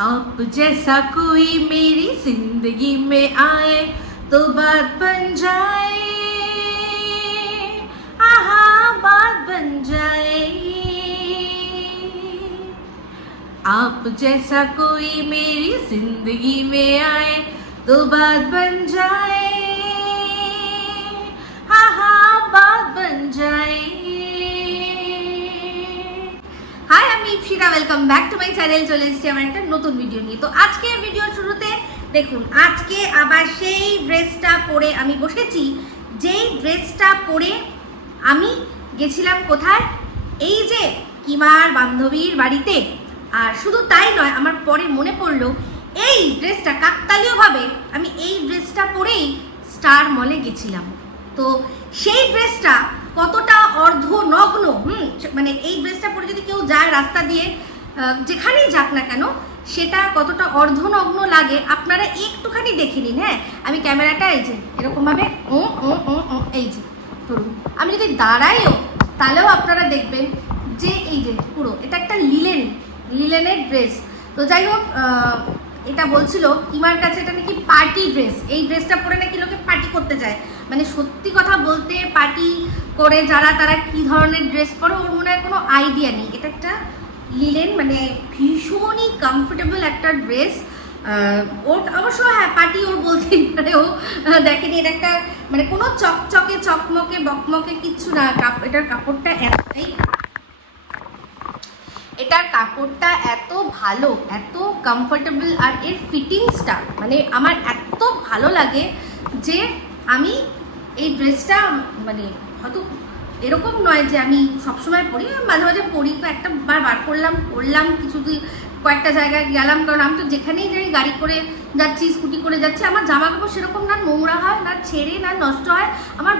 आप जैसा कोई मेरी जिंदगी में आए तो बात बन जाए, आहा बात बन जाए। आप जैसा कोई मेरी जिंदगी में आए तो बात बन जाए, आहा बात बन जाए। হাই, আমি Ipsita, welcome back to my channel. চলে এসেছি আমার একটা নতুন ভিডিও নিয়ে। তো আজকে ভিডিওর শুরুতে দেখুন, আজকে আবার সেই ড্রেসটা পরে আমি বসেছি, যেই ড্রেসটা পরে আমি গেছিলাম কোথায়, এই যে কিমার বান্ধবীর বাড়িতে। আর শুধু তাই নয়, আমার পরে মনে পড়লো এই ড্রেসটা কাকতালীয়ভাবে আমি এই ড্রেসটা পরেই স্টার মলে গেছিলাম। তো সেই ড্রেসটা কতটা অর্ধনগ্ন, মানে এই ড্রেসটা পরে যদি কেউ যায় রাস্তা দিয়ে, যেখানেই যাক না কেন, সেটা কতটা অর্ধনগ্ন লাগে আপনারা একটুখানি দেখে নিন। হ্যাঁ, আমি ক্যামেরাটা এই যে এরকমভাবে এই যে ধরুন, আমি যদি দাঁড়াইও তাহলেও আপনারা দেখবেন যে এই যে পুরো এটা একটা লিলেনের ড্রেস। তো যাই হোক, এটা বলছিল কিমার কাছে এটা নাকি পার্টি ড্রেস, এই ড্রেসটা পরে নাকি লোকে পার্টি করতে যায়। মানে সত্যি কথা বলতে, পার্টি করে যারা, তারা কি ধরনের ড্রেস পরে ওর মনে হয় কোনো আইডিয়া নেই। এটা একটা লিলেন, মানে ভীষণই কমফোর্টেবল একটা ড্রেস। ওর অবশ্য হ্যাঁ পার্টি ওর বলতেই পারে, ও দেখেনি এটা একটা মানে কোনো চকচকে চকমকে বকমকে কিচ্ছু না। এটার কাপড়টা এত ভালো, এত কমফোর্টেবল, আর এর ফিটিংসটা মানে আমার এত ভালো লাগে যে আমি এই ড্রেসটা মানে হয়তো এরকম নয় যে আমি সবসময় পরি, মাঝে মাঝে পরি। তো একটা বার বার করলাম কিছুদিন, কয়েকটা জায়গায় গেলাম, কারণ আমি তো যেখানেই যাই গাড়ি করে যাচ্ছি, স্কুটি করে যাচ্ছি, আমার জামা কাপড় সেরকম না নোংরা হয়, না ছেড়ে, না নষ্ট হয়। আমার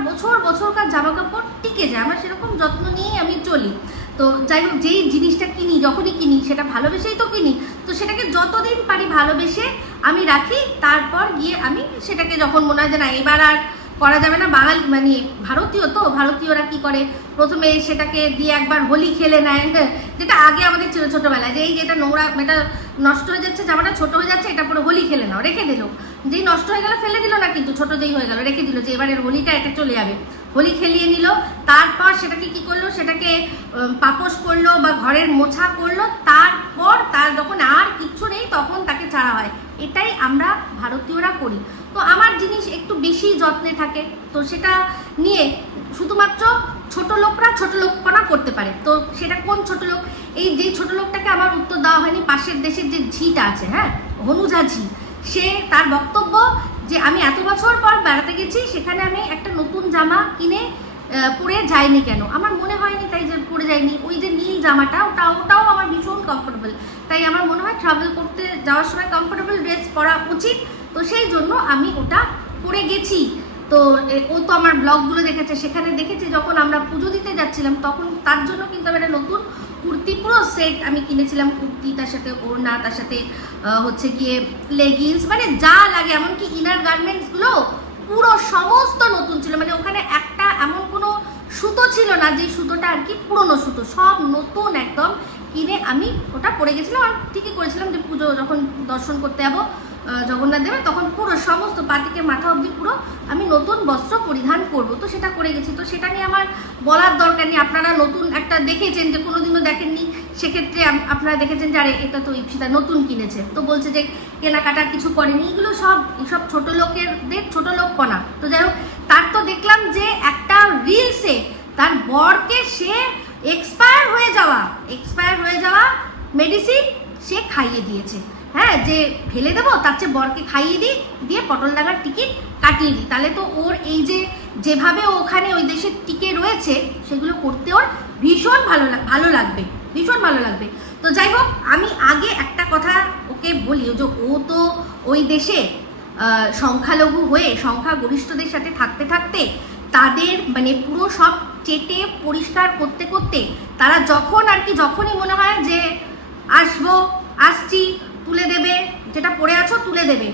বছরকার জামা কাপড় টিকে যায়, আমার সেরকম যত্ন নিয়েই আমি চলি। তো যাই হোক, যেই জিনিসটা কিনি, যখনই কিনি সেটা ভালোবেসেই তো কিনি। তো সেটাকে যতদিন পারি ভালোবেসে আমি রাখি, তারপর গিয়ে আমি সেটাকে যখন মনে হয় যে না এবার আর করা যাবে না, বাঙালি মানে ভারতীয়রা কি করে, প্রথমে সেটাকে দিয়ে একবার হোলি খেলে নেয়, যেটা আগে আমাদের ছিল ছোটোবেলায়, যে এই যেটা নোংরা, এটা নষ্ট হয়ে যাচ্ছে, জামাটা ছোটো হয়ে যাচ্ছে, এটা পুরো হোলি খেলে নাও, রেখে দিল। যেই নষ্ট হয়ে গেল ফেলে দিল না, কিন্তু ছোটো যেই হয়ে গেল রেখে দিল, যে এবারের হোলিটা এটা চলে যাবে, হোলি খেলিয়ে নিল। তারপর সেটাকে কি করলো, সেটাকে পাপোশ করলো বা ঘরের মোছা করলো, তারপর তার যখন আর কিচ্ছু নেই তখন তাকে ছাড়া হয়। এটাই আমরা ভারতীয়রা করি। তো আমার জিনিস একটু বেশি যত্নে থাকে, তো সেটা নিয়ে শুধুমাত্র ছোট লোকরা ছোট লোকপনা করতে পারে। তো সেটা কোন ছোট লোক, এই যে ছোট লোকটাকে আমার উত্তর দেওয়া হয়নি, পাশের দেশের যে ঝিটা আছে, হ্যাঁ হনুজা ঝি, সে তার বক্তব্য যে আমি এত বছর পর বেড়াতে গেছি, সেখানে আমি একটা নতুন জামা কিনে পরে যাইনি কেন, আমার মনে হয়নি তাই যে পরে যাইনি। ওই যে নীল জামাটা, ওটাও আমার ভীষণ কমফোর্টেবল, তাই আমার মনে হয় ট্রাভেল করতে যাওয়ার সময় কমফোর্টেবল ড্রেস পরা উচিত। তো সেই জন্য আমি ওটা পরে গেছি। তো ও তো আমার ব্লগগুলো দেখেছে, সেখানে দেখেছি যখন আমরা পুজো দিতে যাচ্ছিলাম, তখন তার জন্য কিন্তু আমি একটা নতুন কুর্তি পুরো সেট আমি কিনেছিলাম। কুর্তি, তার সাথে ওড়না, তার সাথে হচ্ছে গিয়ে লেগিংস, মানে যা লাগে, এমনকি ইনার গার্মেন্টসগুলো পুরো সমস্ত নতুন ছিল। মানে ওখানে একটা এমন কোনো সুতো ছিল না যে সুতোটা আর কি পুরনো সুতো, সব নতুন একদম কিনে আমি ওটা পরে গেছিলাম। আর ঠিকই করেছিলাম যে পুজো যখন দর্শন করতে যাবো জগন্নাথ দেবের, তখন পুরো সমস্ত পা থেকে মাথা অবধি পুরো আমি নতুন বস্ত্র পরিধান করব। তো সেটা করে গেছি, তো সেটা নিয়ে আমার বলার দরকার নেই। আপনারা নতুন একটা দেখেছেন, যে কোনোদিনও দেখেননি, সেক্ষেত্রে আপনারা দেখেছেন যে আরে এটা তো ইপসিতা নতুন কিনেছে, তো বলছে যে কেনাকাটা কিছু করেনি। এগুলো এসব ছোটো লোকেরদের ছোটো লোকপনা। তো যাই হোক, তার তো দেখলাম যে একটা রিলসে তার বরকে সে এক্সপায়ার হয়ে যাওয়া মেডিসিন সে খাইয়ে দিয়েছে। হ্যাঁ, যে ফেলে দেবো তার চেয়ে বরকে খাইয়ে দিয়ে পটল ডাঙার টিকিট কাটিয়ে দিই, তাহলে তো ওর এই যেভাবে ওখানে ওই দেশে টিকে রয়েছে, সেগুলো করতে ওর ভীষণ ভালো লাগবে। তো যাই হোক, আমি আগে একটা কথা ওকে বলি, যে ও তো ওই দেশে সংখ্যালঘু হয়ে সংখ্যাগরিষ্ঠদের সাথে থাকতে তাদের মানে পুরো সব চেটে পরিষ্কার করতে তারা যখনই মনে হয় যে আসছি, তুলে দেবে, যেটা পড়ে আছো তুলে দেবে,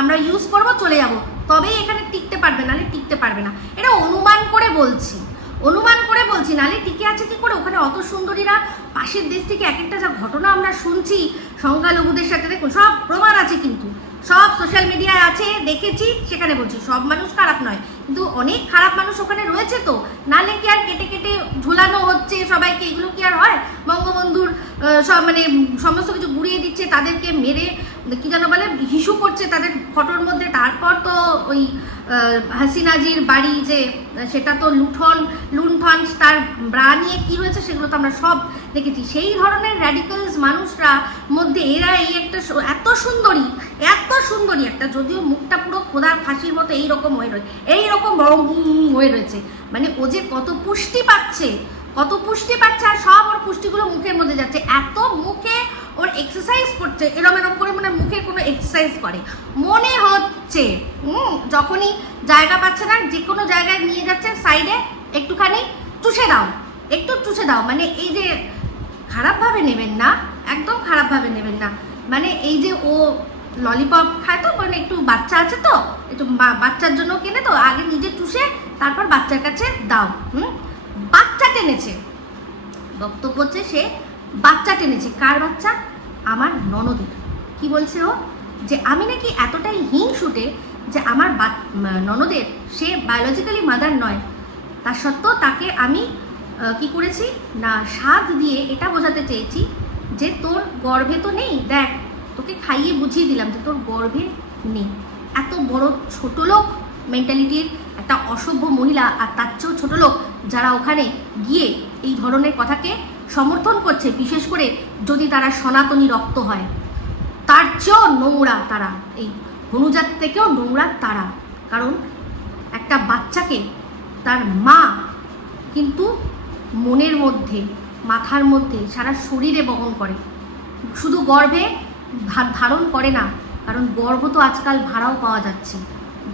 আমরা ইউজ করবো, চলে যাব, তবেই এখানে টিকতে পারবে, নাহলে টিকতে পারবে না। এটা অনুমান করে বলছি, নাহলে টিকে আছে কি করে? ওখানে অত সুন্দরীরা পাশের দেশ থেকে এক একটা যা ঘটনা আমরা শুনছি, সংখ্যালঘুদের সাথে দেখুন সব প্রমাণ আছে, কিন্তু সব সোশ্যাল মিডিয়ায় আছে, দেখেছি, সেখানে বলছি সব মানুষ খারাপ নয়, কিন্তু অনেক খারাপ মানুষ ওখানে রয়েছে, তো নালে কি আর কেটে কেটে ঝুলানো হচ্ছে সবাইকে, এগুলো কি আর হয়? বঙ্গবন্ধুর সব মানে সমস্ত কিছু গুড়িয়ে দিচ্ছে, তাদেরকে মেরে কি যেন বলে হিসু করছে তাদের ফটোর মধ্যে। তারপর তো ওই হাসিনাজির বাড়ি যে সেটা তো লুণ্ঠন, তার ব্রা নিয়ে কি হয়েছে সেগুলো তো আমরা সব দেখেছি। সেই ধরনের র্যাডিক্যালস মানুষরা মধ্যে এরা এই একটা এত সুন্দরী একটা, যদিও মুখটা পুরো খোদার ফাঁসির মতো এইরকম হয়ে রয়েছে, মানে ও যে কত পুষ্টি পাচ্ছে, আর সব ওর পুষ্টিগুলো মুখের মধ্যে যাচ্ছে, এত মুখে ওর এক্সারসাইজ করছে, এরম করে মানে মুখে কোনো এক্সারসাইজ করে মনে হচ্ছে। যখনই জায়গা পাচ্ছে না, যে কোনো জায়গায় নিয়ে যাচ্ছে, সাইডে একটুখানি চুষে দাও, মানে এই যে খারাপভাবে নেবেন না, একদম খারাপভাবে নেবেন না, মানে এই যে ও ললিপপ খায় তো, মানে একটু বাচ্চা আছে তো, একটু বাচ্চার জন্য কেনে তো, আগে নিজে চুষে তারপর বাচ্চার কাছে দাও। বাচ্চা টেনেছে, বক্তব্য হচ্ছে সে বাচ্চা টেনেছে। কার বাচ্চা? আমার ননদের। কি বলছে ও? যে আমি নাকি এতটাই হিংসুটে যে আমার ননদের, সে বায়োলজিক্যালি মাদার নয়, তা সত্ত্বেও তাকে আমি কি করেছি না, স্বাদ দিয়ে এটা বোঝাতে চেয়েছি যে তোর গর্ভে তো নেই, দেখ তোকে খাইয়ে বুঝিয়ে দিলাম যে তোর গর্ভে নেই। এত বড় ছোট লোক মেন্টালিটির একটা অসভ্য মহিলা, আর তার চেয়েও ছোট লোক যারা ওখানে গিয়ে এই ধরনের কথাকে সমর্থন করছে, বিশেষ করে যদি তারা সনাতনী রক্ত হয়, তার চেয়েও নোংরা তারা, এই হনুজাত থেকেও নোংরা তারা। কারণ একটা বাচ্চাকে তার মা কিন্তু মনের মধ্যে, মাথার মধ্যে, সারা শরীরে বহন করে, শুধু গর্ভে ধারণ করে না, কারণ গর্ভ তো আজকাল ভাড়াও পাওয়া যাচ্ছে।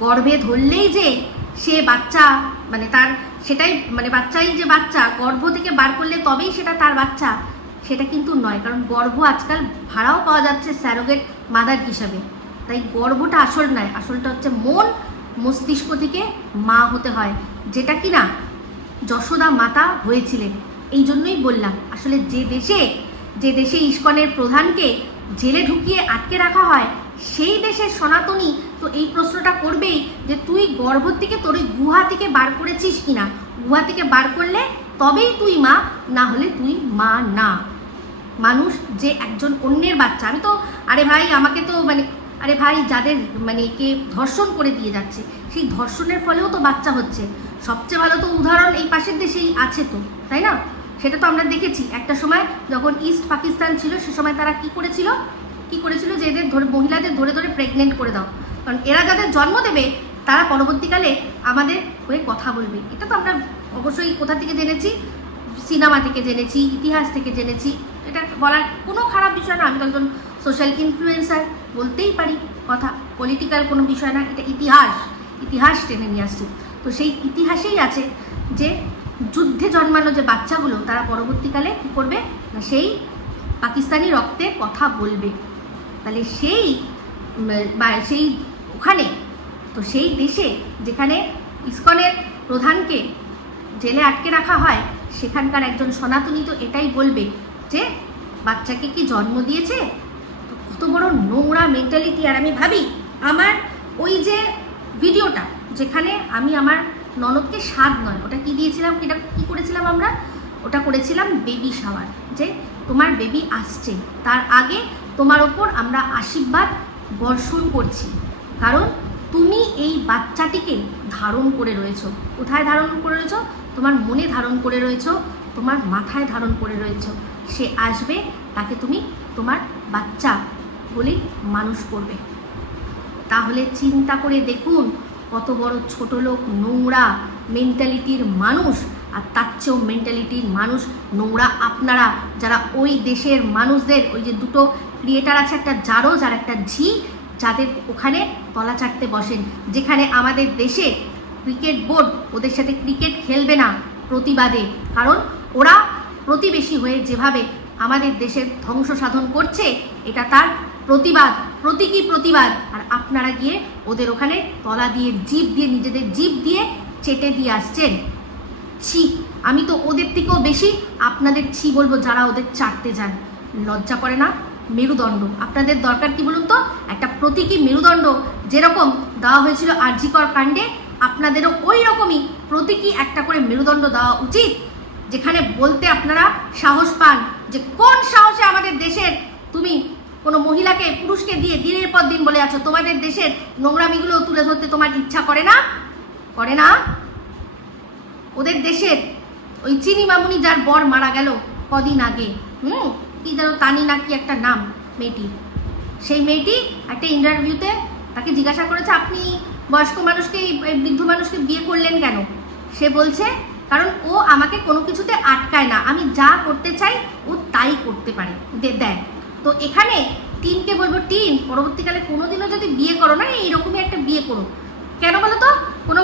গর্ভে ধরলেই যে সে বাচ্চা, মানে তার সেটাই, মানে বাচ্চাই যে বাচ্চা, গর্ভ থেকে বার করলে তবেই সেটা তার বাচ্চা, সেটা কিন্তু নয়, কারণ গর্ভ আজকাল ভাড়াও পাওয়া যাচ্ছে স্যারোগেট মাদার হিসাবে। তাই গর্ভটা আসল নয়, আসলটা হচ্ছে মন মস্তিষ্ক থেকে মা হতে হয়, যেটা কি না যশোদা মাতা হয়েছিলেন। এই জন্যই বললাম, আসলে যে দেশে ইস্কনের প্রধানকে জেলে ঢুকিয়ে আটকে রাখা হয়, সেই দেশের সনাতনী তো এই প্রশ্নটা করবেই যে তুই গর্ভ থেকে, তোর ওই গুহা থেকে বার করেছিস কিনা, গুহা থেকে বার করলে তবেই তুই মা, না হলে তুই মা না। মানুষ যে একজন অন্যের বাচ্চা, আমি তো আরে ভাই আমাকে তো মানে, আরে ভাই যাদের মানে কে ধর্ষণ করে দিয়ে যাচ্ছে, সেই ধর্ষণের ফলেও তো বাচ্চা হচ্ছে। সবচেয়ে ভালো তো উদাহরণ এই পাশের দেশেই আছে তো, তাই না? সেটা তো আমরা দেখেছি একটা সময় যখন ইস্ট পাকিস্তান ছিল, সে সময় তারা কি করেছিল যে এদের মহিলাদের ধরে প্রেগনেন্ট করে দাও, কারণ এরা যাদের জন্ম দেবে তারা পরবর্তীকালে আমাদের হয়ে কথা বলবে। এটা তো আমরা অবশ্যই কোথা থেকে জেনেছি, সিনেমা থেকে জেনেছি, ইতিহাস থেকে জেনেছি। এটা বলার কোনো খারাপ বিষয় না, আমি তো একজন সোশ্যাল ইনফ্লুয়েন্সার, বলতেই পারি কথা, পলিটিক্যাল কোনো বিষয় না, এটা ইতিহাস টেনে নিয়ে আসছি। তো সেই ইতিহাসেই আছে যে যুদ্ধে জন্মানো যে বাচ্চাগুলো তারা পরবর্তীকালে কী করবে না, সেই পাকিস্তানি রক্তে কথা বলবে। তাহলে সেই ওখানে তো সেই দেশে যেখানে ইসকনের প্রধানকে জেলে আটকে রাখা হয়, সেখানকার একজন সনাতনী তো এটাই বলবে যে বাচ্চাকে কি জন্ম দিয়েছে। তো কত বড় নোংরা মেন্টালিটি। আর আমি ভাবি আমার ওই যে ভিডিওটা যেখানে আমি আমার ননদকে স্বাদ নয়, ওটা কি দিয়েছিলাম, কি করেছিলাম আমরা, ওটা করেছিলাম বেবি শাওয়ার, যে তোমার বেবি আসছে, তার আগে তোমার ওপর আমরা আশীর্বাদ বর্ষণ করছি, কারণ তুমি এই বাচ্চাটিকে ধারণ করে রয়েছো। কোথায় ধারণ করে রয়েছো? তোমার মনে ধারণ করে রয়েছো, তোমার মাথায় ধারণ করে রয়েছো। সে আসবে, তাকে তুমি তোমার বাচ্চা বলেই মানুষ করবে। তাহলে চিন্তা করে দেখুন কত বড় ছোট লোক, নোংরা মেন্টালিটির মানুষ। আর তার চেয়েও মেন্টালিটির মানুষ নোংরা আপনারা, যারা ওই দেশের মানুষদের, ওই যে দুটো ক্রিয়েটার আছে, একটা জারজ আর একটা ঝি, যাদের ওখানে তলা চাটতে বসেন, যেখানে আমাদের দেশে ক্রিকেট বোর্ড ওদের সাথে ক্রিকেট খেলবে না প্রতিবাদে, কারণ ওরা প্রতিবেশী হয়ে যেভাবে আমাদের দেশের ধ্বংস সাধন করছে, এটা তার প্রতিবাদ, প্রতীকী প্রতিবাদ। আর আপনারা গিয়ে ওদের ওখানে তলা দিয়ে, জিভ দিয়ে, নিজেদের জিভ দিয়ে চেটে দিয়ে আসছেন। ছি, আমি তো ওদের থেকেও বেশি আপনাদের ছি বলবো যারা ওদের চাটতে যান। লজ্জা করে না? মেরুদণ্ড। আপনাদের দরকার কি বলুন তো? একটা প্রতীকী মেরুদণ্ড যেরকম দেওয়া হয়েছিল আর.জি. কর কাণ্ডে, আপনাদেরও ওই রকমই প্রতীকী একটা করে মেরুদণ্ড দেওয়া উচিত, যেখানে বলতে আপনারা সাহস পান যে কোন সাহসে আমাদের দেশের তুমি কোনো মহিলাকে পুরুষকে দিয়ে দিনের পর দিন বলে আছো। তোমাদের দেশের নোংরামিগুলো তুলে ধরতে তোমার ইচ্ছা করে না? করে না? ওদের দেশের ওই চিনি মামুনি যার বর মারা গেল কদিন আগে, কি যেন তানি না কি একটা নাম মেয়েটি, সেই মেয়েটি একটা ইন্টারভিউতে তাকে জিজ্ঞাসা করেছে আপনি বয়স্ক মানুষকে বৃদ্ধ মানুষকে বিয়ে করলেন কেন? সে বলছে কারণ ও আমাকে কোনো কিছুতে আটকায় না, আমি যা করতে চাই ও তাই করতে পারে দেয়। তো এখানে টিনকে বলবো, টিন পরবর্তীকালে কোনোদিনও যদি বিয়ে করো না এইরকমই একটা বিয়ে করো। কেন বলো তো? কোনো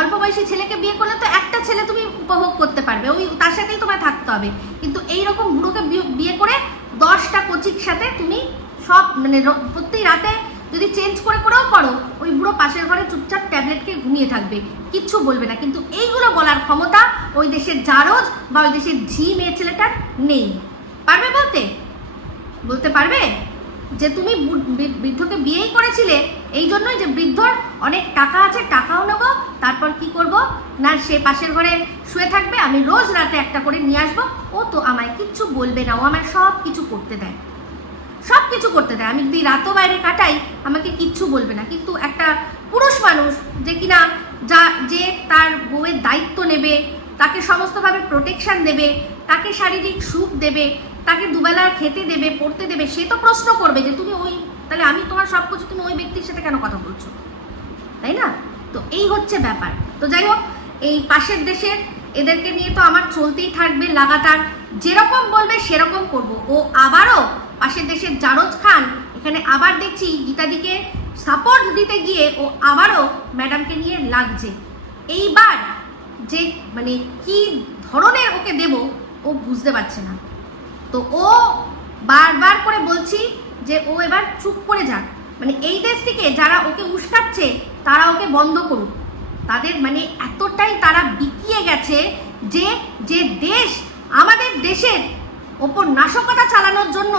অল্প বয়সী ছেলেকে বিয়ে করলে তো একটা ছেলে তুমি উপভোগ করতে পারবে, ওই তার সাথেই তোমায় থাকতে হবে। কিন্তু এইরকম বুড়োকে বিয়ে করে 10টা কোচির সাথে তুমি সব মানে প্রতি রাতে যদি চেঞ্জ করেও করো, ওই বুড়ো পাশের ঘরে চুপচাপ ট্যাবলেট খেয়ে ঘুমিয়ে থাকবে, কিচ্ছু বলবে না। কিন্তু এইগুলো বলার ক্ষমতা ওই দেশের জারজ বা ওই দেশের ঝি মেয়ে ছেলেটার নেই। পারবে বলতে পারবে যে তুমি বৃদ্ধকে বিয়েই করেছিলে এই জন্যই যে বৃদ্ধর অনেক টাকা আছে, টাকাও নেবো, তারপর কি করব না সে পাশের ঘরে শুয়ে থাকবে, আমি রোজ রাতে একটা করে নিয়ে আসবো, ও তো আমায় কিচ্ছু বলবে না, ও আমায় সব কিছু করতে দেয়, সব কিছু করতে দেয়, আমি যদি রাতও বাইরে কাটাই আমাকে কিচ্ছু বলবে না। কিন্তু একটা পুরুষ মানুষ যে কিনা যে তার বউয়ের দায়িত্ব নেবে, তাকে সমস্তভাবে প্রোটেকশন দেবে, তাকে শারীরিক সুখ দেবে, তাকে দুবেলা খেতে দেবে, পড়তে দেবে, সে তো প্রশ্ন করবে যে তুমি ওই তাহলে আমি তোমার সব কিছু, তুমি ওই ব্যক্তির সাথে কেন কথা বলছো, তাই না? তো এই হচ্ছে ব্যাপার। তো যাই হোক, এই পাশের দেশের এদেরকে নিয়ে তো আমার চলতেই থাকবে লাগাতার, যেরকম বলবে সেরকম করব। ও আবারও পাশের দেশের জারজ খান এখানে আবার দেখছি গীতাদিকে সাপোর্ট দিতে গিয়ে ও আবারও ম্যাডামকে নিয়ে লাগছে। এইবার যে মানে কি ধরনের ওকে দেব ও বুঝতে পারছে না। তো ও বারবার করে বলছি যে ও এবার চুপ করে যাক, মানে এই দেশ থেকে যারা ওকে উস্কাচ্ছে তারা ওকে বন্ধ করুক। তাদের মানে এতটাই তারা বিকিয়ে গেছে যে যে দেশ আমাদের দেশের ওপর নাশকতা চালানোর জন্য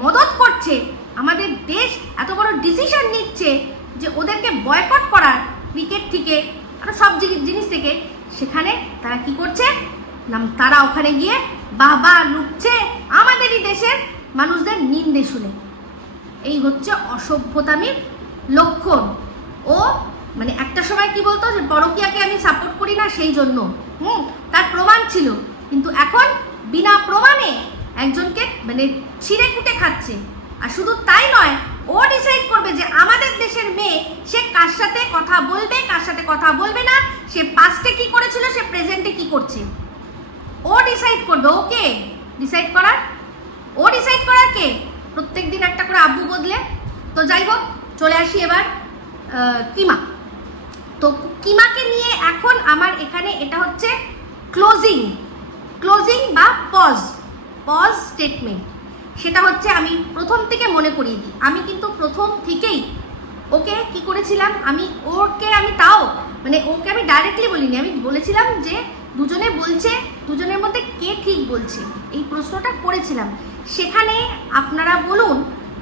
মদত করছে, আমাদের দেশ এত বড় ডিসিশন নিচ্ছে যে ওদেরকে বয়কট করার, ক্রিকেট থেকে আরো সব জিনিস থেকে, সেখানে তারা কি করছে না তারা ওখানে গিয়ে বাবা লুটছে আমাদেরই দেশের মানুষদের নিন্দে শুনে। এই হচ্ছে অসভ্যতামির লক্ষণ। ও মানে একটা সময় কি বলতো যে পরকীয়াকে আমি সাপোর্ট করি না সেই জন্য, তার প্রমাণ ছিল, কিন্তু এখন বিনা প্রমাণে একজনকে মানে ছিঁড়ে কুটে খাচ্ছে। আর শুধু তাই নয়, ও ডিসাইড করবে যে আমাদের দেশের মেয়ে সে কার সাথে কথা বলবে, কার সাথে কথা বলবে না, সে পাস্টে কি করেছিল, সে প্রেজেন্টে কি করছে, ও ডিসাইড করবে। ওকে ডিসাইড করার, ও ডিসাইড করার কে? প্রত্যেক দিন একটা করে আব্বু বদলে। তো যাই হোক, চলে আসি এবার কিমা। তো কিমাকে নিয়ে এখন আমার এখানে এটা হচ্ছে ক্লোজিং বা পজ স্টেটমেন্ট। সেটা হচ্ছে আমি প্রথম থেকে মনে করিয়ে দিই, আমি কিন্তু প্রথম থেকেই ওকে কি করেছিলাম, আমি তাও মানে ওকে আমি ডাইরেক্টলি বলিনি, আমি বলেছিলাম যে দুজনে বলছে, দুজনের মধ্যে কে ঠিক বলছে, এই প্রশ্নটা করেছিলাম। সেখানে আপনারা বলুন,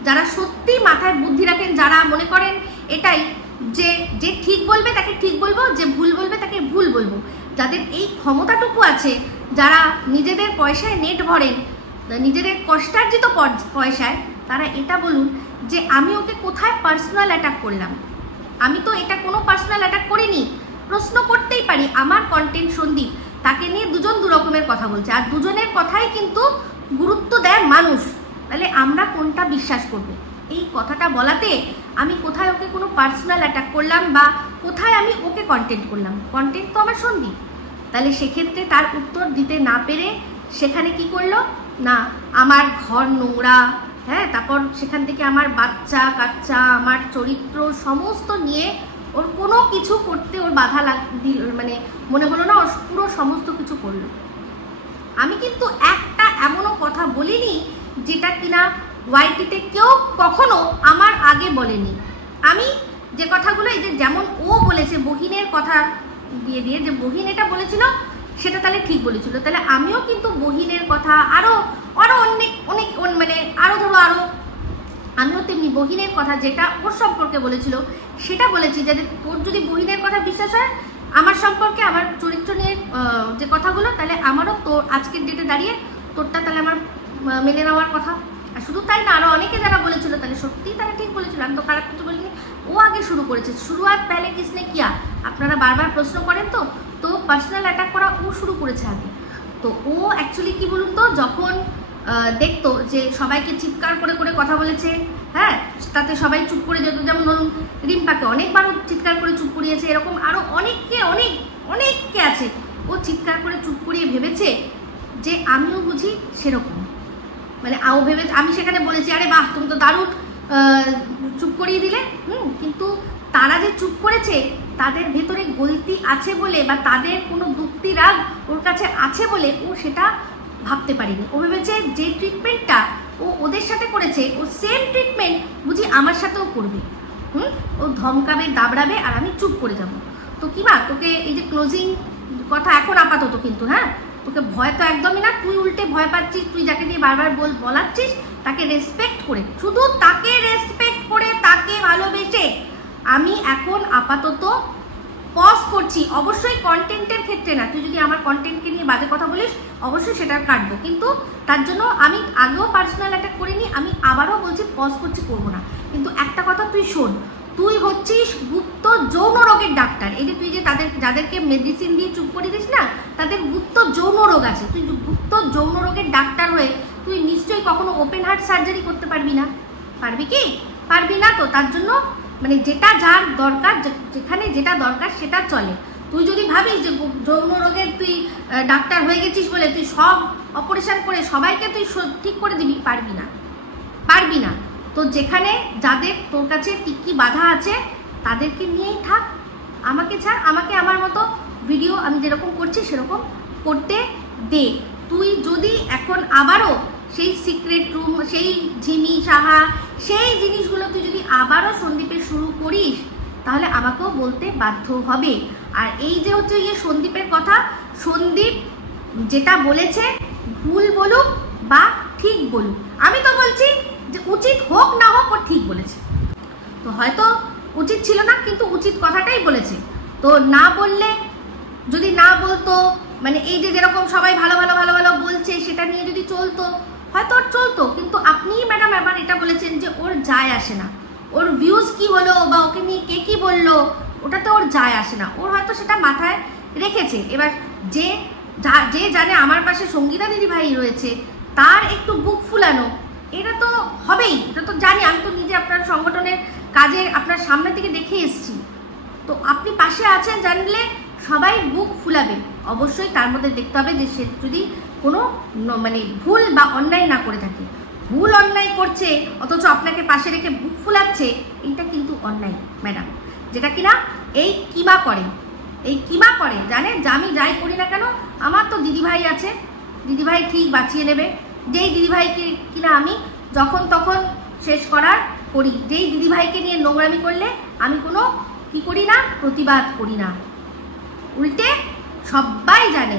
যারা সত্যি মাথায় বুদ্ধি রাখেন, যারা মনে করেন এটাই যে যে ঠিক বলবে তাকে ঠিক বলবো, যে ভুল বলবে তাকে ভুল বলবো, যাদের এই ক্ষমতাটুকু আছে, যারা নিজেদের পয়সায় নেট ভরেন, নিজেদের কষ্টার্জিত পয়সায়, তারা এটা বলুন যে আমি ওকে কোথায় পার্সোনাল অ্যাটাক করলাম। আমি তো এটা কোনো পার্সোনাল অ্যাটাক করিনি। প্রশ্ন করতেই পারি, আমার কন্টেন্ট সন্দীপ, তাকে নিয়ে দুজন দু রকমের কথা বলছে, আর দুজনের কথাই কিন্তু গুরুত্ব দেয় মানুষ, তাহলে আমরা কোনটা বিশ্বাস করব? এই কথাটা বলাতে আমি কোথায় ওকে কোনো পার্সোনাল অ্যাটাক করলাম বা কোথায় আমি ওকে কন্টেন্ট করলাম? কন্টেন্ট তো আমার সন্দীপ। তাহলে সেক্ষেত্রে তার উত্তর দিতে না পেরে সেখানে কি করলো না, আমার ঘর নোংরা, হ্যাঁ, তারপর সেখান থেকে আমার বাচ্চা কাচ্চা, আমার চরিত্র সমস্ত নিয়ে ওর কোনো কিছু করতে ওর বাধা দিল, মানে মনে হলো না ওর পুরো সমস্ত কিছু করলো। আমি কিন্তু একটা এমনও কথা বলিনি যেটা কিনা ওয়াইটিতে কেউ কখনো আমার আগে বলেনি। আমি যে কথাগুলো, এই যে যেমন ও বলেছে বহিনের কথা দিয়ে যে বহিন এটা বলেছিল সেটা তাহলে ঠিক বলেছিল, তাহলে আমিও কিন্তু বহিনের কথা, আরও আবারও অনেক অনেক মানে আরও ধরো আরও আমিও তেমনি বহিনের কথা যেটা ওর সম্পর্কে বলেছিল সেটা বলেছি, যে তোর যদি বহিনের কথা বিশ্বাস হয় আমার সম্পর্কে, আমার চরিত্র নিয়ে যে কথাগুলো, তাহলে আমারও তোর আজকের ডেটে দাঁড়িয়ে তোরটা তাহলে আমার মেনে নেওয়ার কথা। আর শুধু তাই না, আরও অনেকে যারা বলেছিল তাহলে সত্যিই তারা ঠিক বলেছিল, আমি তো খারাপ কিছু বলিনি। ও আগে শুরু করেছে, শুরুয়াত পেলে কিসনে কিয়া, আপনারা বারবার প্রশ্ন করেন তো পার্সোনাল অ্যাটাক করা ও শুরু করেছে আগে। তো ও অ্যাকচুয়ালি কি বলুন তো, যখন দেখতো যে সবাইকে চিৎকার করে করে কথা বলেছে, হ্যাঁ, তাতে সবাই চুপ করে যেত, যেমন ধরুন রিম্পাকে অনেকবারও চিৎকার করে চুপ করিয়েছে, এরকম আরও অনেককে আছে ও চিৎকার করে চুপ করিয়ে ভেবেছে যে আমিও বুঝি সেরকম, মানে আও ভেবেছে, আমি সেখানে বলেছি আরে বাহ তুমি তো দারুণ চুপ করিয়ে দিলে, কিন্তু তারা যে চুপ করেছে তাদের ভেতরে গলতি আছে বলে, বা তাদের কোনো যুক্তি রাগ ওর কাছে আছে বলে ও সেটা ভাবতে পারিনি। ও ভেবেছে যে ট্রিটমেন্টটা ও ওদের সাথে করেছে ও সেম ট্রিটমেন্ট বুঝি আমার সাথেও করবে, ও ধমকাবে দাবড়াবে আর আমি চুপ করে যাব। তো কি বা তোকে এই যে ক্লোজিং কথা এখন আপাতত, কিন্তু হ্যাঁ তোকে ভয় তো একদমই না, তুই উল্টে ভয় পাচ্ছিস, তুই যাকে দিয়ে বারবার বলাচ্ছিস তাকে রেসপেক্ট করে, শুধু তাকে রেসপেক্ট করে, তাকে ভালোবেসে আমি এখন আপাতত পজ করছি। অবশ্যই কন্টেন্টের ক্ষেত্রে না, তুই যদি আমার কন্টেন্টকে নিয়ে বাজে কথা বলিস অবশ্যই সেটা কাটবো, কিন্তু তার জন্য আমি আগেও পার্সোনাল অ্যাটাক করিনি, আমি আবারও বলছি পজ করছি, করবো না। কিন্তু একটা কথা তুই শোন, তুই হচ্ছিস গুপ্ত যৌন রোগের ডাক্তার। এই যে তুই যে যাদেরকে মেডিসিন দিয়ে চুপ করে দিস না, তাদের গুপ্ত যৌন রোগ আছে। তুই গুপ্ত যৌন রোগের ডাক্তার হয়ে তুই নিশ্চয়ই কখনো ওপেন হার্ট সার্জারি করতে পারবি না, পারবি কি? পারবি না। তো তার জন্য মানে যেটা যার দরকার, যেখানে যেটা দরকার সেটা চলে। তুই যদি ভাবিস যে যৌন রোগের তুই ডাক্তার হয়ে গেছিস বলে তুই সব অপারেশন করে সবাইকে তুই ঠিক করে দিবি, পারবি না, পারবি না। তো যেখানে যাদের তোর কাছে টিক্কি বাধা আছে তাদেরকে নিয়েই থাক, আমাকে ছাড়, আমাকে আমার মতো ভিডিও আমি যেরকম করছি সেরকম করতে দে। তুই যদি এখন আবারও সেই সিক্রেট রুম, সেই ঝিমি সাহা, সেই জিনিসগুলো তুই যদি আবারও সন্দীপের শুরু করিস তাহলে আমাকেও বলতে বাধ্য হবে। আর এই যে হচ্ছে সন্দীপের কথা, সন্দীপ যেটা বলেছে ভুল বলুক বা ঠিক বলুক, আমি তো বলছি যে উচিত হোক না হোক ও ঠিক বলেছে। তো হয়তো উচিত ছিল না, কিন্তু উচিত কথাটাই বলেছে। তো না বললে, যদি না বলতো, মানে এই যে যেরকম সবাই ভালো ভালো ভালো ভালো বলছে সেটা নিয়ে যদি চলতো হয়তো ওর চলতো, কিন্তু আপনিই ম্যাডাম এবার এটা বলেছেন যে ওর যায় আসে না, ওর ভিউজ কি হলো বা ওকে নিয়ে কে কি বললো ওটাতে ওর যায় আসে না। ওর হয়তো সেটা মাথায় রেখেছে। এবার যে জানে আমার পাশে সঙ্গীতা দিদি ভাই রয়েছে, তার একটু বুক ফুলানো এটা তো হবেই, এটা তো জানি, আমি তো নিজে আপনার সংগঠনের কাজে আপনার সামনে থেকে দেখে এসেছি। তো আপনি পাশে আছেন জানলে সবাই বুক ফুলাবে। অবশ্যই তার মধ্যে দেখতে হবে যে সে যদি কোনো মানে ভুল বা অন্যায় না করে থাকে। ভুল অন্যায় করছে অথচ আপনাকে পাশে রেখে বুক ফুলাচ্ছে, এইটা কিন্তু অন্যায় ম্যাডাম। যেটা কিনা এই কিমা করে জানে যে আমি যাই করি না কেন আমার তো দিদিভাই আছে, দিদিভাই ঠিক বাঁচিয়ে নেবে। যেই দিদিভাইকে কিনা আমি যখন তখন শেষ করি, যেই দিদিভাইকে নিয়ে নোংরামি করলে আমি কোনো কি করি না, প্রতিবাদ করি না। উল্টে সবাই জানে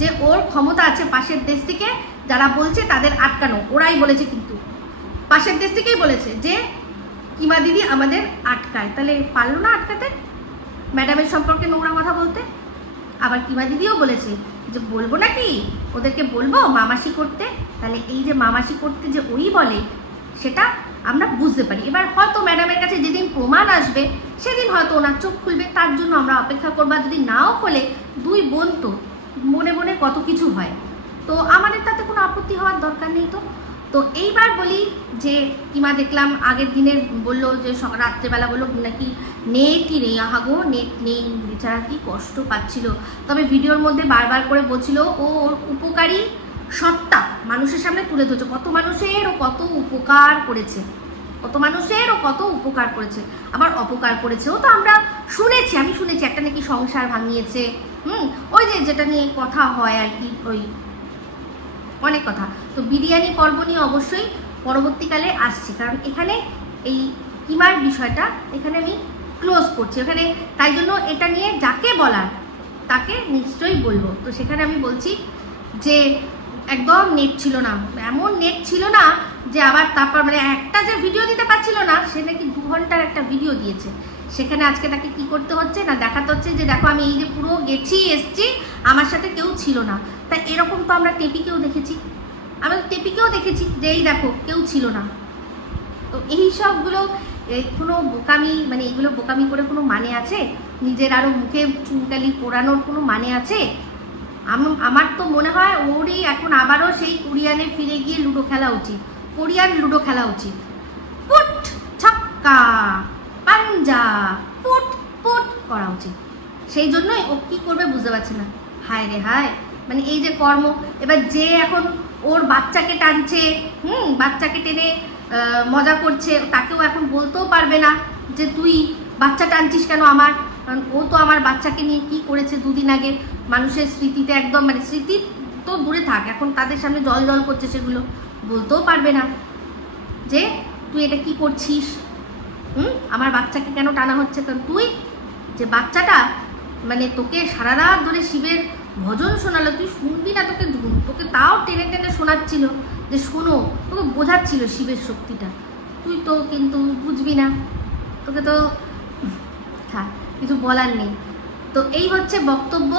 যে ওর ক্ষমতা আছে পাশের দেশ থেকে যারা বলছে তাদের আটকানো। ওরাই বলেছে, কিন্তু পাশের দেশ থেকেই বলেছে যে কিমা দিদি আমাদের আটকায়। তাহলে পারলো না আটকাতে ম্যাডামের সম্পর্কে নোংরা কথা বলতে? আবার কিমা দিদিও বলেছে যে বলবো নাকি ওদেরকে, বলবো মামাসি করতে। তাহলে এই যে মামাসি করতে যে ওই বলে সেটা আমরা বুঝতে পারি। এবার হয়তো ম্যাডামের কাছে যেদিন প্রমাণ আসবে সেদিন হয়তো ওনার চোখ খুলবে, তার জন্য আমরা অপেক্ষা করবো। যদি নাও খোলে, দুই বোন তো মনে মনে কত কিছু হয়, তো আমাদের তাতে কোনো আপত্তি হওয়ার দরকার নেই। তো এইবার বলি যে কিমা দেখলাম আগের দিনের বললো যে রাত্রেবেলা বললো নাকি নেটই নেই, আহাগো নেট নেই, বেচারা কি কষ্ট পাচ্ছিল। তবে ভিডিওর মধ্যে বারবার করে বলছিল ও ওর উপকারী সত্তা মানুষের সামনে তুলে ধরছে, কত মানুষের ও কত উপকার করেছে, আবার অপকার করেছেও। তো আমরা শুনেছি, আমি শুনেছি একটা নাকি সংসার ভাঙিয়েছে, ওই যেটা নিয়ে কথা হয় আর কি, ওই অনেক কথা। তো বিরিয়ানি পর্ব নিয়ে অবশ্যই পরবর্তীকালে আসছে, কারণ এখানে এই কিমার বিষয়টা এখানে আমি ক্লোজ করছি এখানে, তাই জন্য এটা নিয়ে যাকে বলার তাকে নিশ্চয়ই বলবো। তো সেখানে আমি বলছি যে একদম নেট ছিল না, এমন নেট ছিল না যে আবার তারপর মানে একটা যে ভিডিও দিতে পারছিল না, সে নাকি 2 ঘন্টার একটা ভিডিও দিয়েছে। সেখানে আজকে তাকে কি করতে হচ্ছে না, দেখাতে হচ্ছে যে দেখো আমি এই যে পুরো গেছি এসছি, আমার সাথে কেউ ছিল না। তা এরকম তো আমরা টেপিকেও দেখেছি, যে এই দেখো কেউ ছিল না। তো এই সবগুলো কোনো বোকামি, মানে এগুলো বোকামি করে কোনো মানে আছে? নিজের আরও মুখে চুনকালি পোড়ানোর কোনো মানে আছে? আমার তো মনে হয় ওরই এখন আবারও সেই কোরিয়ানে ফিরে গিয়ে লুডো খেলা উচিত, কোরিয়ান লুডো খেলা উচিত। পুট ছক্কা পাঞ্জা পুট পুট করা উচিত। সেই জন্যই ও কী করবে বুঝতে পারছে না। হায় রে হায়, মানে এই যে কর্ম। এবার যে এখন ওর বাচ্চাকে টানছে, বাচ্চাকে টেনে মজা করছে, তাকেও এখন বলতেও পারবে না যে তুই বাচ্চা টানছিস কেন আমার, কারণ ও তো আমার বাচ্চাকে নিয়ে কি করেছে 2 দিন আগে, মানুষের স্মৃতিতে একদম, মানে স্মৃতি তো দূরে থাক, এখন তাদের সামনে জল জল করছে, সেগুলো বলতেও পারবে না যে তুই এটা কি করছিস, আমার বাচ্চাকে কেন টানা হচ্ছে। কারণ তুই যে বাচ্চাটা মানে তোকে সারা রাত ধরে শিবের ভজন শোনালো, তুই শুনবি না, তোকে তাও টেনে টেনে শোনাচ্ছিল যে শোনো, তোকে বোঝাচ্ছিল শিবের শক্তিটা, তুই তো কিন্তু বুঝবি না, তোকে তো কিছু বলার নেই। তো এই হচ্ছে বক্তব্য।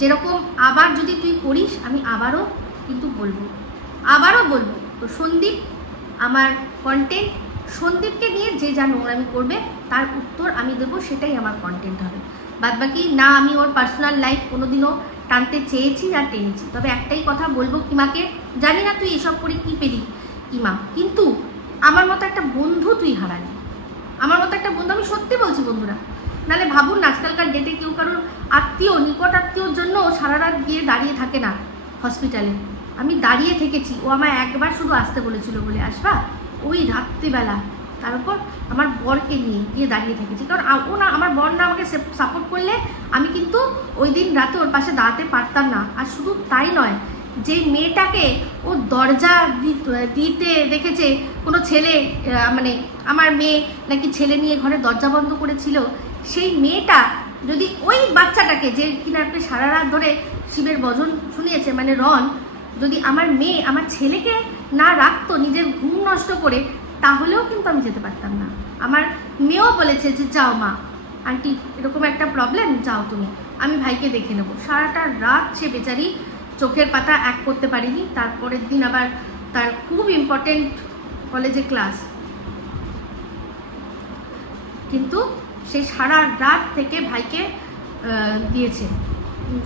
যেরকম আবার যদি তুই করিস, আমি আবারও কিন্তু বলবো। তো সন্দীপ আমার কন্টেন্ট, সন্দীপকে নিয়ে যে যা নোংরামি করবে তার উত্তর আমি দেবো, সেটাই আমার কন্টেন্ট হবে। বাদবাকি না, আমি ওর পার্সোনাল লাইফ কোনোদিনও টানতে চেয়েছি আর টেনেছি। তবে একটাই কথা বলবো কিমাকে, জানি না তুই এসব করে কি পেলি কিমা, কিন্তু আমার মতো একটা বন্ধু তুই হারালি, আমার মতো একটা বন্ধু, আমি সত্যি বলছি বন্ধুরা। নাহলে ভাবুন না, আজকালকার ডেটে কেউ কারোর আত্মীয়, নিকট আত্মীয়র জন্য সারা রাত গিয়ে দাঁড়িয়ে থাকে না হসপিটালে। আমি দাঁড়িয়ে থেকেছি, ও আমায় একবার শুধু আসতে বলেছিল বলে, আসবা ওই রাত্রিবেলা, তার উপর আমার বরকে নিয়ে গিয়ে দাঁড়িয়ে থেকেছি। কারণ ও না, আমার বর না আমাকে সাপোর্ট করলে আমি কিন্তু ওই দিন রাতে ওর পাশে দাঁড়াতে পারতাম না। আর শুধু তাই নয়, যে মেয়েটাকে ও দরজা দিতে দেখেছে কোনো ছেলে, মানে আমার মেয়ে নাকি ছেলে নিয়ে ঘরে দরজা বন্ধ করেছিল, সেই মেয়েটা যদি ওই বাচ্চাটাকে, যে কিনা আপনি সারা রাত ধরে শিবের ভজন শুনিয়েছে, মানে রন, যদি আমার মেয়ে আমার ছেলেকে না রাখতো নিজের ঘুম নষ্ট করে, তাহলেও কিন্তু আমি যেতে পারতাম না। আমার মেয়েও বলেছে যে যাও মা, আন্টি এরকম একটা প্রবলেম, যাও তুমি, আমি ভাইকে দেখে নেবো। সারাটা রাত সে বেচারি চোখের পাতা এক করতে পারিনি। তারপরের দিন আবার তার খুব ইম্পর্টেন্ট কলেজে ক্লাস, কিন্তু সে সারা রাত থেকে ভাইকে দিয়েছে,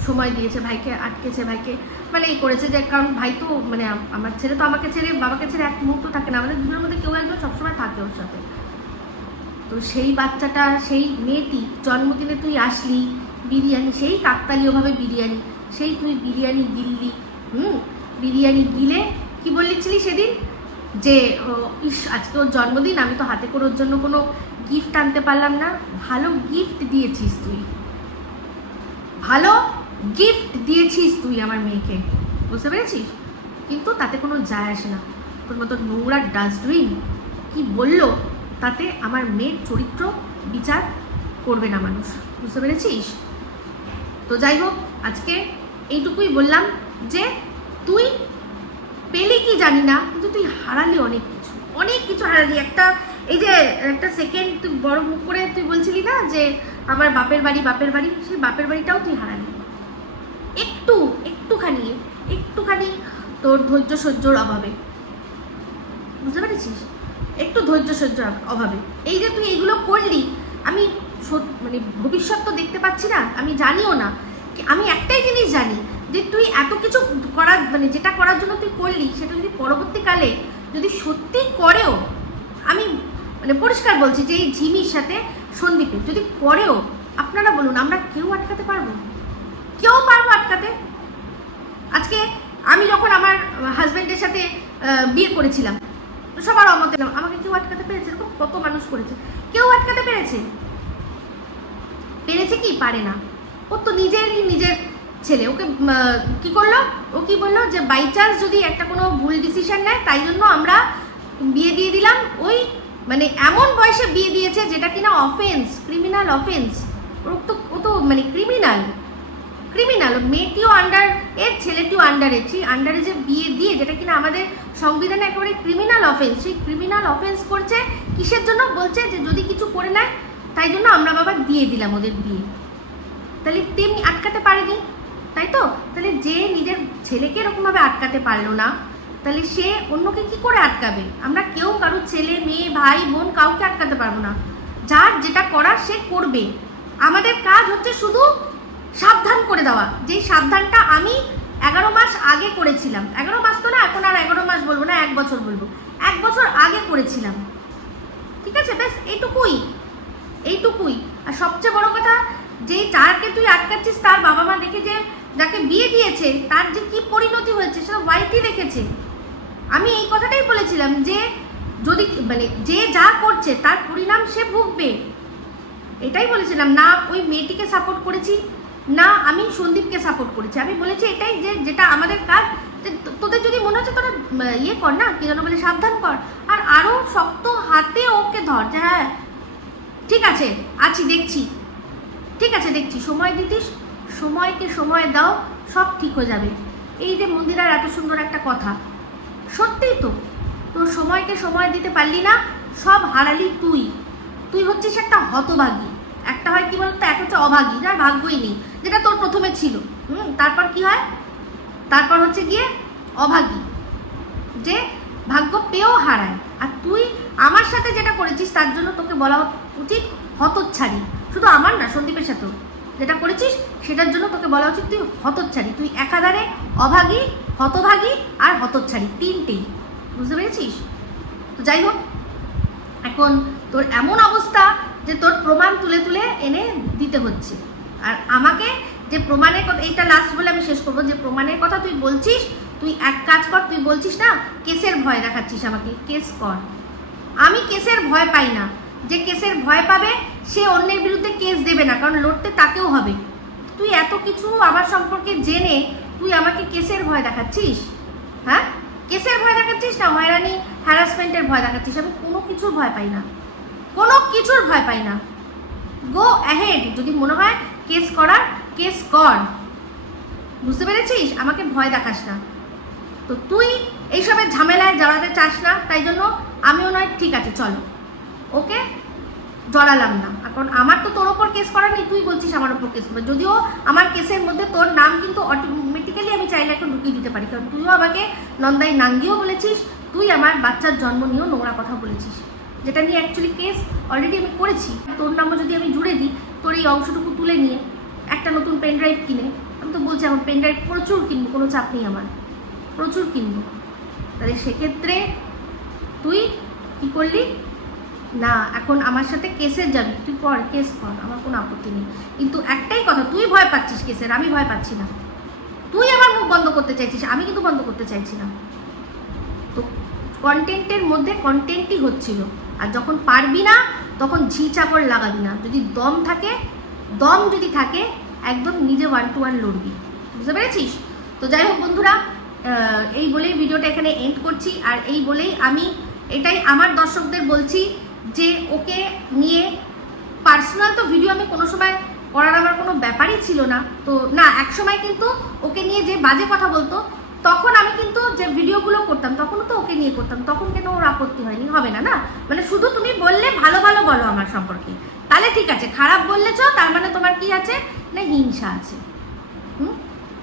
সময় দিয়েছে, ভাইকে আটকেছে, ভাইকে মানে এই করেছে যে, কারণ ভাই তো মানে আমার ছেলে তো আমাকে ছেড়ে, বাবাকে ছেড়ে এক মুহূর্ত থাকে না, আমাদের দুজনের মধ্যে কেউ একজন সবসময় থাকে ওর সাথে। তো সেই বাচ্চাটা, সেই মেয়েটি জন্মদিনে তুই আসলি, বিরিয়ানি, সেই কাকতালীয়ভাবে বিরিয়ানি, সেই তুই বিরিয়ানি গিললি, বিরিয়ানি গিলে কি বলেছিলি সেদিন যে ইস আজকে ওর জন্মদিন, আমি তো হাতে করে ওর জন্য কোনো গিফট আনতে পারলাম না। ভালো গিফট দিয়েছিস তুই, ভালো গিফট দিয়েছিস তুই আমার মেয়েকে, বুঝতে পেরেছিস? কিন্তু তাতে কোনো যায় আসে না। তোর মতো নোংরা ডাস্টবিন কি বললো তাতে আমার মেয়ের চরিত্র বিচার করবে না মানুষ, বুঝতে পেরেছিস? তো যাই হোক, আজকে এইটুকুই বললাম যে তুই পেলি কি জানি না, কিন্তু তুই হারালি অনেক কিছু হারালি। এই যে একটা সেকেন্ড তুই বড় মুখ করে তুই বলছিলি না যে আমার বাপের বাড়ি, সেই বাপের বাড়িটাও তুই হারালি। একটুখানি তোর ধৈর্য সহ্যর অভাবে, বুঝতে পেরেছিস? একটু ধৈর্য সহ্যর অভাবে এই যে তুই এইগুলো করলি, আমি মানে ভবিষ্যৎ তো দেখতে পাচ্ছি না, আমি জানিও না। আমি একটাই জিনিস জানি যে তুই এত কিছু করার, মানে যেটা করার জন্য তুই করলি, সেটা যদি পরবর্তীকালে যদি সত্যি করেও, আমি মানে পরিষ্কার বলছি যে এই ঝিমির সাথে সন্দীপের যদি করেও, আপনারা বলুন, আমরা কেউ আটকাতে পারবো? কেউ পারবো আটকাতে? আজকে আমি যখন আমার হাজব্যান্ডের সাথে বিয়ে করেছিলাম, সবার অমতে আমাকে কেউ আটকাতে পেরেছে? এরকম কত মানুষ করেছে, কেউ আটকাতে পেরেছে কি? পারে না। ও তো নিজের ছেলে, ওকে কি করলো, ও কি বললো যে বাই চান্স যদি একটা কোনো ভুল ডিসিশন নেয়, তাই জন্য আমরা বিয়ে দিয়ে দিলাম। ওই মানে এমন বয়সে বিয়ে দিয়েছে যেটা কিনা অফেন্স, ক্রিমিনাল অফেন্স। ও তো মানে ক্রিমিনাল, ক্রিমিনাল, মেয়েটিও আন্ডার এজ, ছেলেটিও আন্ডার এজ। সেই আন্ডার এজে বিয়ে দিয়ে, যেটা কিনা আমাদের সংবিধানে একেবারে ক্রিমিনাল অফেন্স, সেই ক্রিমিনাল অফেন্স করছে কিসের জন্য? বলছে যে যদি কিছু করে নেয় তাই জন্য আমরা বাবা দিয়ে দিলাম ওদের বিয়ে। তাহলে তেমনি আটকাতে পারেনি, তাই তো? তাহলে যে নিজের ছেলেকে এরকমভাবে আটকাতে পারলো না, তাহলে সে অন্যকে কি করে আটকাবে? আমরা কেউ কারোর ছেলে মেয়ে ভাই বোন কাউকে আটকাতে পারবো না। যার যেটা করার সে করবে। আমাদের কাজ হচ্ছে শুধু সাবধান করে দেওয়া। যেই সাবধানটা আমি 11 মাস আগে করেছিলাম, 11 মাস তো না, এখন আর 11 মাস বলবো না, 1 বছর বলবো, 1 বছর আগে করেছিলাম। ঠিক আছে, ব্যাস এইটুকুই। আর সবচেয়ে বড় কথা, যে যাকে তুই আটকাচ্ছিস তার বাবা মা দেখে, যে যাকে বিয়ে দিয়েছে তার যে কি পরিণতি হয়েছে সেটা ওয়াইটি দেখেছে। আমি এই কথাটাই বলেছিলাম যে যদি মানে যে যা করছে তার পরিণাম সে ভুগবে, এটাই বলেছিলাম। না ওই মেয়েটিকে সাপোর্ট করেছি, না আমি সন্দীপকে সাপোর্ট করেছি। আমি বলেছি এটাই যে যেটা আমাদের কাজ, যে তোদের যদি মনে হচ্ছে তোরা ইয়ে কর না, কি যেন বলে, সাবধান কর, আর আরও শক্ত হাতে ওকে ধর, যে হ্যাঁ ঠিক আছে আছি, দেখছি, ঠিক আছে দেখছি, সময় দিতিস, সময়কে সময় দাও, সব ঠিক হয়ে যাবে। এই যে মন্দিরার এত সুন্দর একটা কথা, সত্যিই তো, তোর সময়কে সময় দিতে পারলি না, সব হারালি তুই হচ্ছিস একটা হতভাগী। একটা হয় কি বলতো, এক হচ্ছে অভাগী, যার ভাগ্যই নেই, যেটা তোর প্রথমে ছিল। তারপর কি হয়? তারপর হচ্ছে গিয়ে অভাগী, যে ভাগ্য পেয়েও হারায়। আর তুই আমার সাথে যেটা করেছিস তার জন্য তোকে বলা উচিত হতচ্ছাড়ি। শুধু আমার না, সন্দীপের সাথেও যেটা করেছিস সেটার জন্য তোকে বলা উচিত তুই হতচ্ছাড়ি। তুই একাধারে অভাগী, হতভাগী আর হতচ্ছাড়ি, তিনটেই। বুঝতে পেরেছিস? তো যাই হোক, এখন তোর এমন অবস্থা যে তোর প্রমাণ তুলে তুলে এনে দিতে হচ্ছে। আর আমাকে যে প্রমাণের কথা, এইটা লাস্ট বলে আমি শেষ করবো, যে প্রমাণের কথা তুই বলছিস, তুই এক কাজ কর, তুই বলছিস না কেসের ভয় দেখাচ্ছিস আমাকে, কেস কর। আমি কেসের ভয় পাই না। যে কেসের ভয় পাবে সে অন্যের বিরুদ্ধে কেস দেবে না, কারণ লড়তে তাকেও হবে। তুই এত কিছু আমার সম্পর্কে জেনে তুই আমাকে কেসের ভয় দেখাচ্ছিস? হ্যাঁ, কেসের ভয় দেখাচ্ছিস না, হয়রানি হ্যারাসমেন্টের ভয় দেখাচ্ছিস। আমি কোনো কিছুর ভয় পাই না, কোনো কিছুর ভয় পাই না। গো অ্যাহেড, যদি মনে হয় কেস করার, কেস কর। বুঝতে পেরেছিস? আমাকে ভয় দেখাস না। তো তুই এইসবের ঝামেলায় জড়াতে চাস না, তাই জন্য আমিও নয়, ঠিক আছে চলো, ওকে জড়ালাম না। এখন আমার তো তোর ওপর কেস করা নেই, তুই বলছিস আমার ওপর কেস করবে। যদিও আমার কেসের মধ্যে তোর নাম কিন্তু অটোমেটিক্যালি আমি চাইলে এখন ঢুকিয়ে দিতে পারি, কারণ তুইও আমাকে নন্দাই নাঙ্গিও বলেছিস, তুই আমার বাচ্চার জন্ম নিয়েও নোংরা কথা বলেছিস, যেটা নিয়ে অ্যাকচুয়ালি কেস অলরেডি আমি করেছি। তোর নামও যদি আমি জুড়ে দিই, তোর এই অংশটুকু তুলে নিয়ে একটা নতুন পেন ড্রাইভ কিনে, আমি তো বলছি এখন পেন ড্রাইভ প্রচুর কিনবো, কোনো চাপ নেই আমার, প্রচুর কিনবো। তাহলে সেক্ষেত্রে তুই কী করলি না, এখন আমার সাথে কেসের যাবি, তুই কর, কেস কর, আমার কোনো আপত্তি নেই। কিন্তু একটাই কথা, তুই ভয় পাচ্ছিস কেসের, আমি ভয় পাচ্ছি না। তুই আমার মুখ বন্ধ করতে চাইছিস, আমি কিন্তু বন্ধ করতে চাইছি না। তো কন্টেন্টের মধ্যে কন্টেন্টই হচ্ছিল, আর যখন পারবি না তখন ঝি চাকর লাগাবি না। যদি দম থাকে, দম যদি থাকে, একদম নিজে 1 to 1 লড়বি। বুঝতে পেরেছিস? তো যাই হোক বন্ধুরা, এই বলেই ভিডিওটা এখানে এন্ড করছি। আর এই বলেই আমি এটাই আমার দর্শকদের বলছি যে ওকে নিয়ে পার্সোনাল তো ভিডিও আমি কোনো সময় করার আমার কোনো ব্যাপারই ছিল না। তো না, এক সময় কিন্তু ওকে নিয়ে যে বাজে কথা বলতো, তখন আমি কিন্তু যে ভিডিওগুলো করতাম তখনও তো ওকে নিয়ে করতাম, তখন কেন ওর আপত্তি হয়নি? হবে না, না মানে শুধু তুমি বললে ভালো ভালো বলো আমার সম্পর্কে, তাহলে ঠিক আছে। খারাপ বললেছ তার মানে তোমার কি আছে না, হিংসা আছে।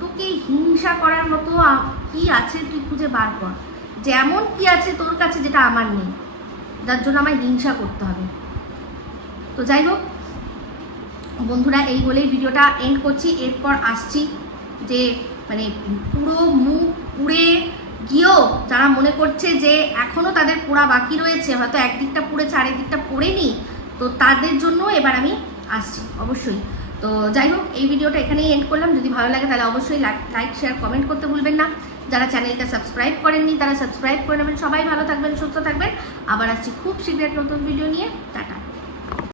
তোকে হিংসা করার মতো কি আছে তুই খুঁজে বার কর, যেমন কি আছে তোর কাছে যেটা আমার নেই, যার জন্য আমায় হিংসা করতে হবে। তো যাই হোক বন্ধুরা, এই বলেই ভিডিওটা এন্ড করছি। এরপর আসছি যে মানে পুরো মুখ পুড়ে গিয়েও যারা মনে করছে যে এখনও তাদের পোড়া বাকি রয়েছে, হয়তো একদিকটা পুড়েছে আরেক দিকটা পড়েনি, তো তাদের জন্য এবার আমি আসছি অবশ্যই। তো যাই হোক, এই ভিডিওটা এখানেই এন্ড করলাম। যদি ভালো লাগে তাহলে অবশ্যই লাইক শেয়ার কমেন্ট করতে ভুলবেন না। যারা চ্যানেলটা সাবস্ক্রাইব করেননি তারা সাবস্ক্রাইব করে নেবেন। সবাই ভালো থাকবেন, সুস্থ থাকবেন। আবার আসছি খুব শীঘ্র নতুন ভিডিও নিয়ে। টাটা।